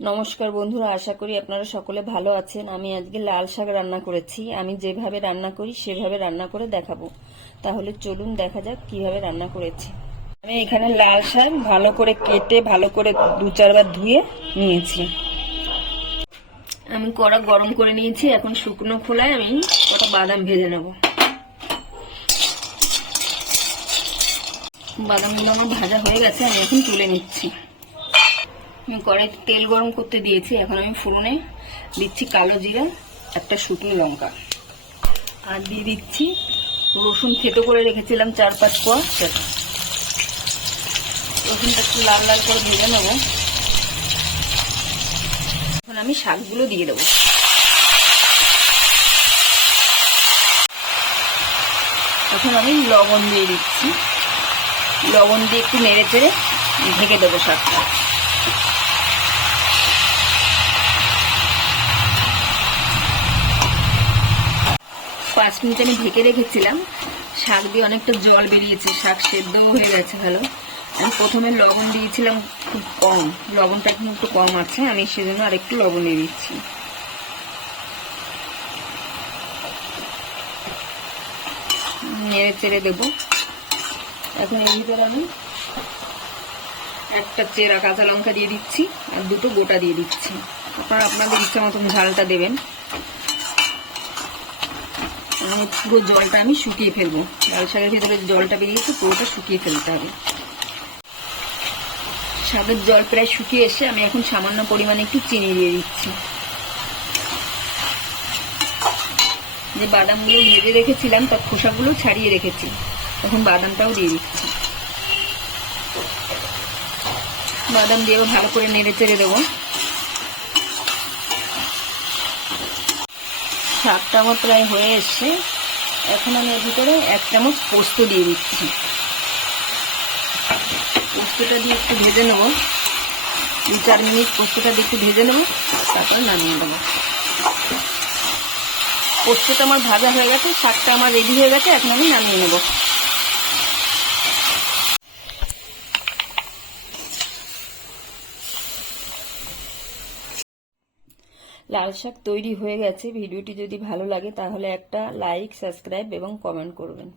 নমস্কার বন্ধুরা, আশা করি আপনারা সকলে ভালো আছেন। আমি আজকে লাল শাক রান্না করেছি। আমি যেভাবে রান্না করি সেভাবে রান্না করে দেখাবো। তাহলে চলুন দেখা যাক কিভাবে রান্না করেছি। আমি এখানে লাল শাক ভালো করে কেটে ভালো করে 2-4 বার ধুয়ে নিয়েছি। আমি কড়া গরম করে নিয়েছি। এখন শুকনো খোলায় আমি কটা বাদাম ভেজে নেব। বাদামগুলো আমার ভাজা হয়ে গেছে, আমি এখন তুলে নিচ্ছি। আমি কড়াইতে তেল গরম করতে দিয়েছি। এখন আমি ফোড়নে দিচ্ছি কালো জিরা, একটা শুকনো লঙ্কা, আর দিয়ে দিচ্ছি রসুন থেতো করে রেখেছিলাম 4-5 কোয়া সেটা। রসুনটা একটু লাল লাল করে ভেজে নেব। এখন আমি শাকগুলো দিয়ে দেবো। এখন আমি লবণ দিয়ে দিচ্ছি। লবণ দিয়ে একটু নেড়ে চেড়ে ঢেকে দেবো শাকটা। পাঁচ মিনিট আমি ঢেকে রেখেছিলাম। শাক দিয়ে অনেকটা জল বেরিয়েছে, শাক সেদ্ধও হয়ে গেছে ভালো। আমি প্রথমে লবণ দিয়েছিলাম খুব কম, লবণটা এখন একটু কম আছে, আমি সেজন্য আর একটু লবণ দিয়ে দিচ্ছি। নেড়ে চেড়ে দেবো। এখন এর ভিতরে আমি একটা চেরা কাঁচা লঙ্কা দিয়ে দিচ্ছি আর দুটো গোটা দিয়ে দিচ্ছি। আপনারা আপনাদের ইচ্ছা মতন ঝালটা দেবেন। পুরো জলটা আমি শুকিয়ে ফেলবো। লাল শাকের ভিতরে জলটা বেরিয়েছে, পুরোটা শুকিয়ে ফেলতে হবে। শাকের জল প্রায় শুকিয়ে এসে আমি এখন সামান্য পরিমাণে একটু চিনি দিয়ে দিচ্ছি। যে বাদামগুলো ভেজে রেখেছিলাম তার খোসাগুলো ছাড়িয়ে রেখেছি, এখন বাদামটাও দিয়ে দিচ্ছি। বাদাম দিয়ে ভালো করে নেড়ে চেড়ে দেবো। শাকটা আমার প্রায় হয়ে এসছে। এখন আমি এর ভিতরে 1 চামচ পোস্ত দিয়ে দিচ্ছি। পোস্তটা দিয়ে একটু ভেজে নেব। 2-4 মিনিট পোস্তটা দিয়ে একটু ভেজে নেব, তারপর নামিয়ে দেবো। পোস্তটা আমার ভাজা হয়ে গেছে, শাকটা আমার রেডি হয়ে গেছে। এখন আমি নামিয়ে নেব। লাল শাক তৈরি হয়ে গেছে। ভিডিওটি যদি ভালো লাগে তাহলে একটা লাইক, সাবস্ক্রাইব এবং কমেন্ট করবেন।